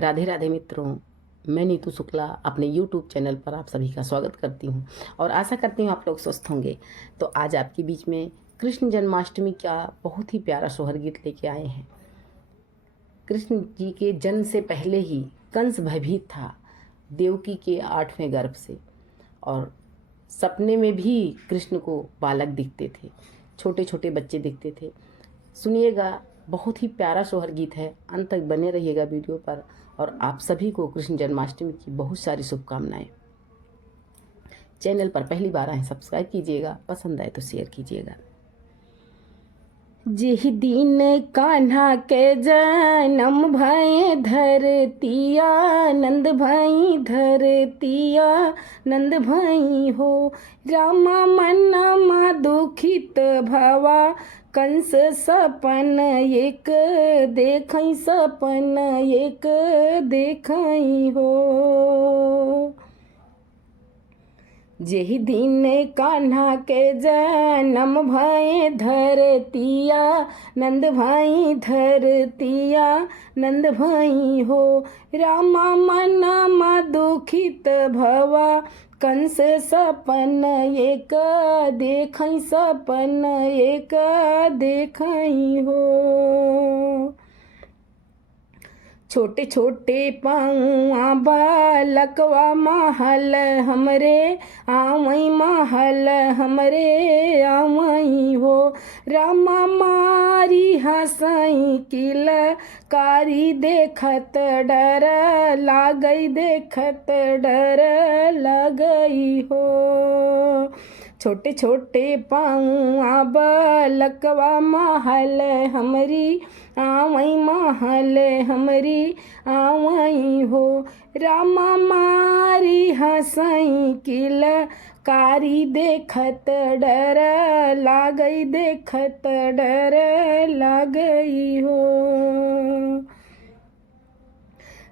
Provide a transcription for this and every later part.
राधे राधे मित्रों, मैं नीतू शुक्ला अपने YouTube चैनल पर आप सभी का स्वागत करती हूं और आशा करती हूं आप लोग स्वस्थ होंगे। तो आज आपके बीच में कृष्ण जन्माष्टमी का बहुत ही प्यारा सोहर गीत लेके आए हैं। कृष्ण जी के जन्म से पहले ही कंस भयभीत था देवकी के 8वें गर्भ से, और सपने में भी कृष्ण को बालक दिखते थे, छोटे छोटे बच्चे दिखते थे। सुनिएगा, बहुत ही प्यारा सोहर गीत है, अंत तक बने रहिएगा वीडियो पर। और आप सभी को कृष्ण जन्माष्टमी की बहुत सारी शुभकामनाएं। चैनल पर पहली बार आए सब्सक्राइब कीजिएगा, पसंद आए तो शेयर कीजिएगा। जेहि दिन कान्हा के जनम भय धरतिया, नंद भई धरतिया, नंद भई हो। रामा मनमा दुखित भवा, कंस सपन एक देखई, सपन एक देखई हो। जेहि दिन कान्हा के जनम भय धरतिया, नंद भई धरतिया, नंद भई हो। रामा मनमा दुखित भवा, कंस सपन एक देखई, सपन एक देखई हो। छोटे छोटे पाँवा बालकवा महल हमरे आवई, महल हमरे आवई हो। रामा मारी हंसई किल कारी, देखत डर लागई, देखत डर लगई हो। छोटे छोटे पाँवा बालकवा महल हमरी आवई, महल हमरी आवई हो। रामा मारी हंसई किल कारी, देखत डर लागई, देखत डर लागई हो।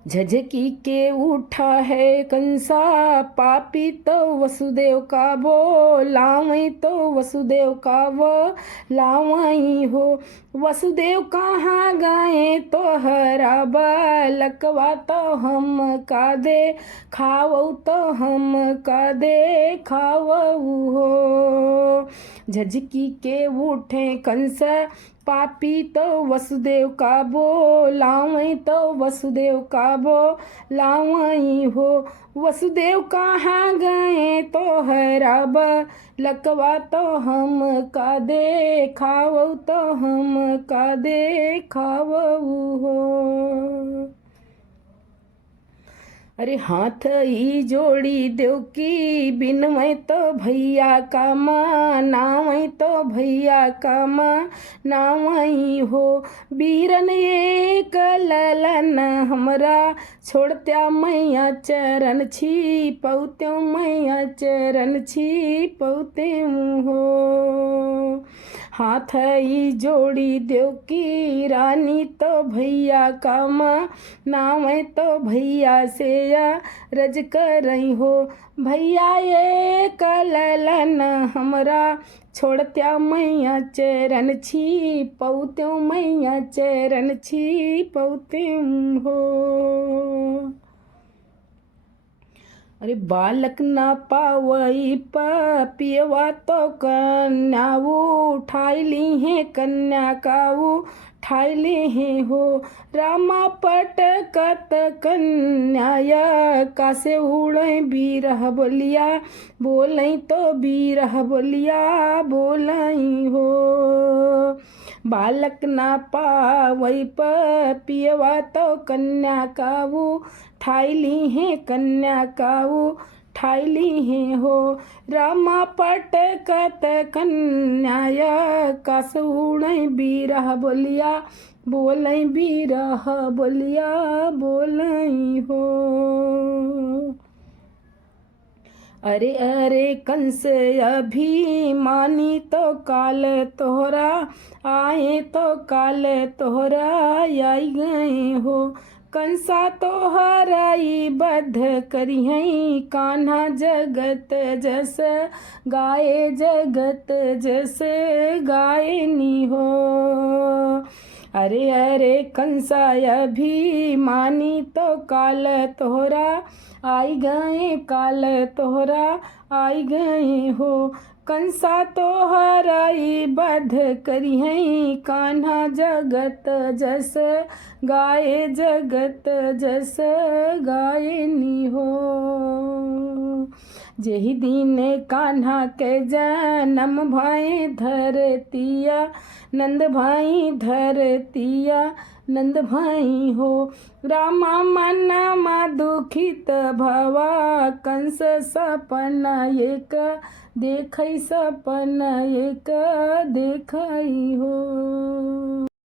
झझकी के उठा है कंसा पापी, तो वसुदेव का बोलावई, तो वसुदेव का बोलावई हो। वसुदेव कहाँ गए तो हरा बालकवा, तो हम का दे खावऊ, तो हम का दे खावऊ हो। झझकी के उठे कंस पापी, तो वसुदेव का बोलावई, तो वसुदेव का बोलावई हो। वसुदेव कहाँ गए तो हरा बालकवा, तो हम का देखावऊ, तो हम का देखावऊ हो। अरे हाथ ही जोड़ी देवकी बिनवई, तो भैया का नावई, तो भैया का नावई हो। बीरन एक ललन हमरा, छोड़त्या मैया चरण छिपौत्यों, मैया चरण छिपौत्यों हो। हाथ ही जोड़ी देवकी रानी, तो भैया का नावई, तो भैया से रज करई हो। भैया एक ललन हमरा, छोड़त्या मैया चरण छिपौत्यों, मैया चरण छिपौत्यों हो। अरे बालक ना पावई पियवा, तो कन्या उठाई ली है, कन्या का उठाई ली है हो। रामा पटकत कन्या, कासे उड़ई बीरह बोलिया, बोलई तो बीरह बोलिया बोलई हो। बालक ना पावई पियवा, तो कन्या का उठाई ली है, कन्या का उठाई ली है हो। रामा पटकत कन्या, कास उड़ई बीरह बोलिया, बोलई बीरह बोलिया बोलई हो। अरे अरे कंस अभिमानी, तो काल तोहरा आए, तो काल तोहरा आई गए हो। कंसा तोहराई बध करिहई, कान्हा जगत जस गाए, जगत जस गाए नी हो। अरे अरे कंसाय अभिमानी तो काल तोहरा आई गए, काल तोहरा आई गए हो। कंसा तोहराई बध करी है, कान्हा जगत जस गाए, जगत जस गाए नी हो। जेहि दिन कान्हा के जन्म भाई धरतिया, नंद भाई धरतिया, नंद भाई हो। रामा मनमा दुखित भवा, कंस सपना एक देखै, सपना एक देखै हो।